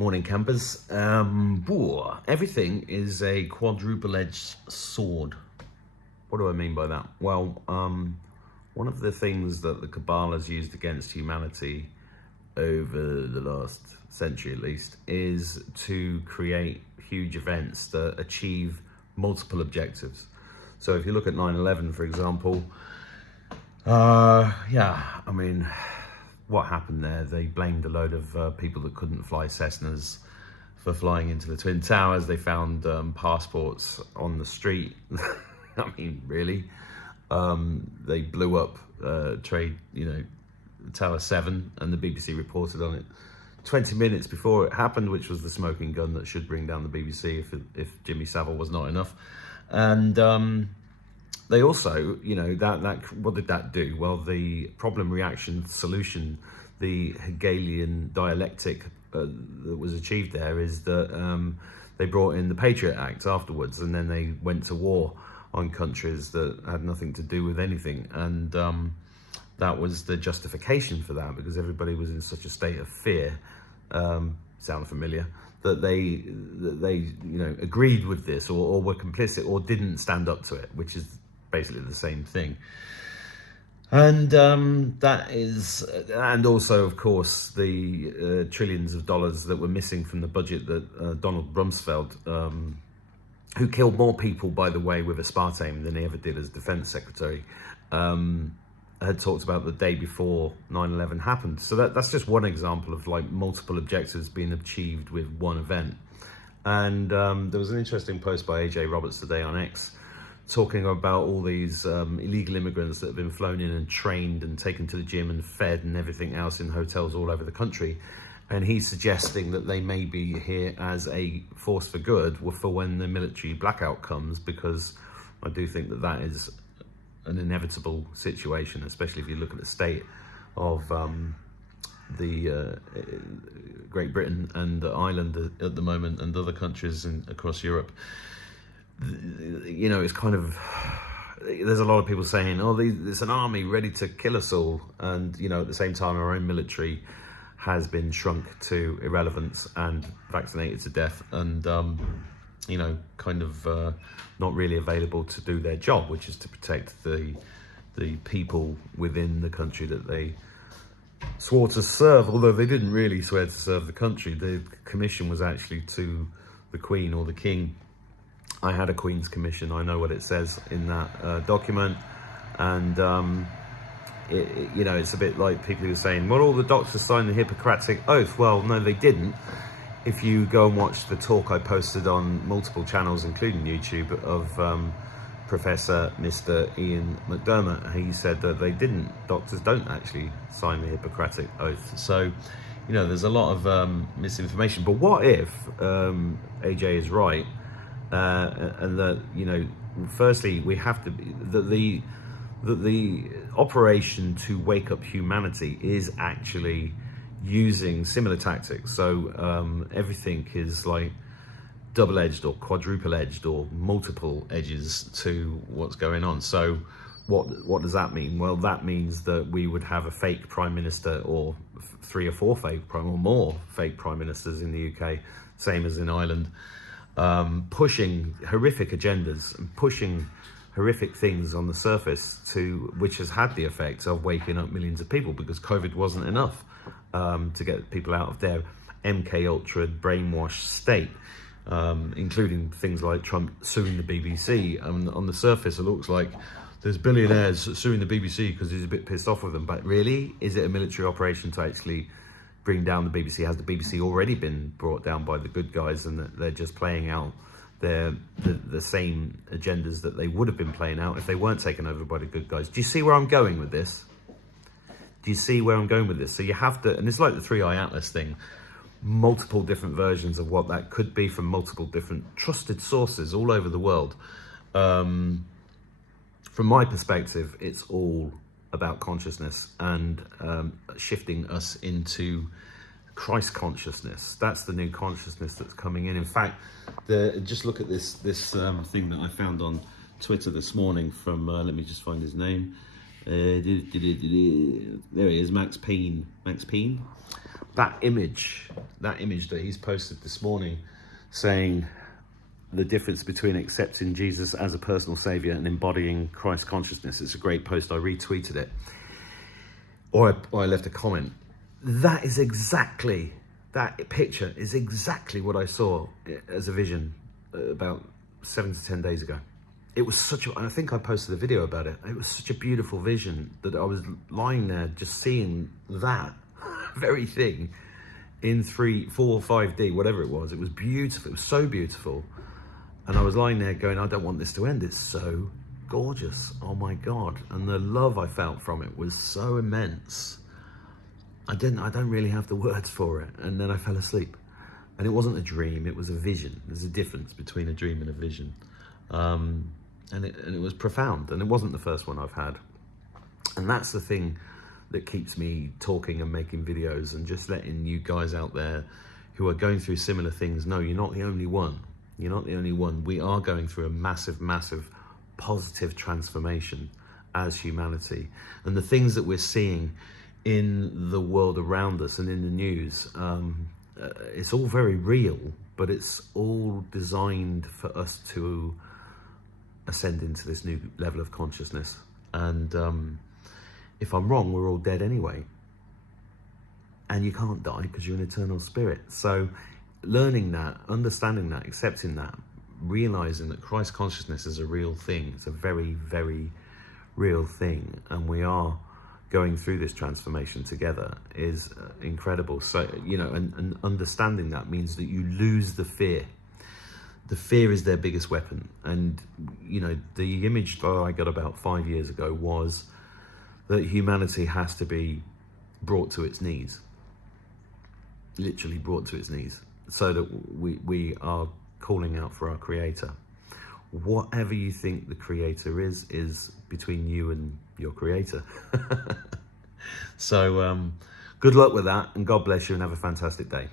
Morning, campers. Everything is a quadruple-edged sword. What do I mean by that? Well, one of the things that the Cabal has used against humanity over the last century at least is to create huge events that achieve multiple objectives. So if you look at 9/11, for example, what happened there? They blamed a load of people that couldn't fly Cessnas for flying into the Twin Towers. They found passports on the street. I mean, really? They blew up Tower 7, and the BBC reported on it 20 minutes before it happened, which was the smoking gun that should bring down the BBC if Jimmy Savile was not enough. And they also, what did that do? Well, the problem, reaction, solution, the Hegelian dialectic that was achieved there is that they brought in the Patriot Act afterwards, and then they went to war on countries that had nothing to do with anything. And that was the justification for that, because everybody was in such a state of fear, sound familiar, that they agreed with this or were complicit or didn't stand up to it, which is basically the same thing. And and also, of course, the trillions of dollars that were missing from the budget that Donald Rumsfeld, who killed more people, by the way, with aspartame than he ever did as defense secretary, had talked about the day before 9/11 happened. So that's just one example of like multiple objectives being achieved with one event. And there was an interesting post by AJ Roberts today on X talking about all these illegal immigrants that have been flown in and trained and taken to the gym and fed and everything else in hotels all over the country. And he's suggesting that they may be here as a force for good for when the military blackout comes, because I do think that is an inevitable situation, especially if you look at the state of the Great Britain and Ireland at the moment, and other countries across Europe. It's kind of, there's a lot of people saying, oh, there's an army ready to kill us all. And, at the same time, our own military has been shrunk to irrelevance and vaccinated to death, and, not really available to do their job, which is to protect the people within the country that they swore to serve, although they didn't really swear to serve the country. The commission was actually to the Queen or the King. I had a Queen's Commission. I know what it says in that document. And, it's a bit like people who are saying, well, all the doctors signed the Hippocratic Oath. Well, no, they didn't. If you go and watch the talk I posted on multiple channels, including YouTube, of Professor Mr. Ian McDermott, he said that they didn't. Doctors don't actually sign the Hippocratic Oath. So, there's a lot of misinformation. But what if AJ is right? And that, firstly, we have to be, that the operation to wake up humanity is actually using similar tactics. So everything is like double-edged or quadruple-edged or multiple edges to what's going on. So what does that mean? Well, that means that we would have a fake prime minister, or 3 or 4 or more fake prime ministers in the UK, same as in Ireland, pushing horrific agendas and pushing horrific things on the surface, which has had the effect of waking up millions of people, because COVID wasn't enough to get people out of their MK Ultra brainwashed state, including things like Trump suing the BBC. On the surface, it looks like there's billionaires suing the BBC because he's a bit pissed off with them. But really, is it a military operation to actually bring down the BBC? Has the BBC already been brought down by the good guys, and that they're just playing out the same agendas that they would have been playing out if they weren't taken over by the good guys? Do you see where I'm going with this? Do you see where I'm going with this? So you have to, and it's like the 3-Eye Atlas thing, multiple different versions of what that could be from multiple different trusted sources all over the world. From my perspective, it's all about consciousness and shifting us into Christ consciousness. That's the new consciousness that's coming in. In fact, just look at this thing that I found on Twitter this morning from, let me just find his name. There he is, Max Payne. that image that he's posted this morning, saying the difference between accepting Jesus as a personal savior and embodying Christ consciousness. It's a great post. I retweeted it, or I left a comment. That picture is exactly what I saw as a vision about 7 to 10 days ago. It was I think I posted a video about it. It was such a beautiful vision that I was lying there just seeing that very thing in 3, 4, 5D, whatever it was. It was beautiful. It was so beautiful. And I was lying there going, I don't want this to end. It's so gorgeous. Oh my God. And the love I felt from it was so immense. I don't really have the words for it. And then I fell asleep. And it wasn't a dream, it was a vision. There's a difference between a dream and a vision. And it was profound. And it wasn't the first one I've had. And that's the thing that keeps me talking and making videos and just letting you guys out there who are going through similar things know you're not the only one. You're not the only one. We are going through a massive, massive positive transformation as humanity. And the things that we're seeing in the world around us and in the news, it's all very real, but it's all designed for us to ascend into this new level of consciousness. And if I'm wrong, we're all dead anyway. And you can't die because you're an eternal spirit. So learning that, understanding that, accepting that, realizing that Christ consciousness is a real thing. It's a very, very real thing. And we are going through this transformation together is incredible. So, you know, and understanding that means that you lose the fear. The fear is their biggest weapon. And, you know, the image that I got about 5 years ago was that humanity has to be brought to its knees. Literally brought to its knees. So that we are calling out for our Creator. Whatever you think the Creator is between you and your Creator. So good luck with that, and God bless you, and have a fantastic day.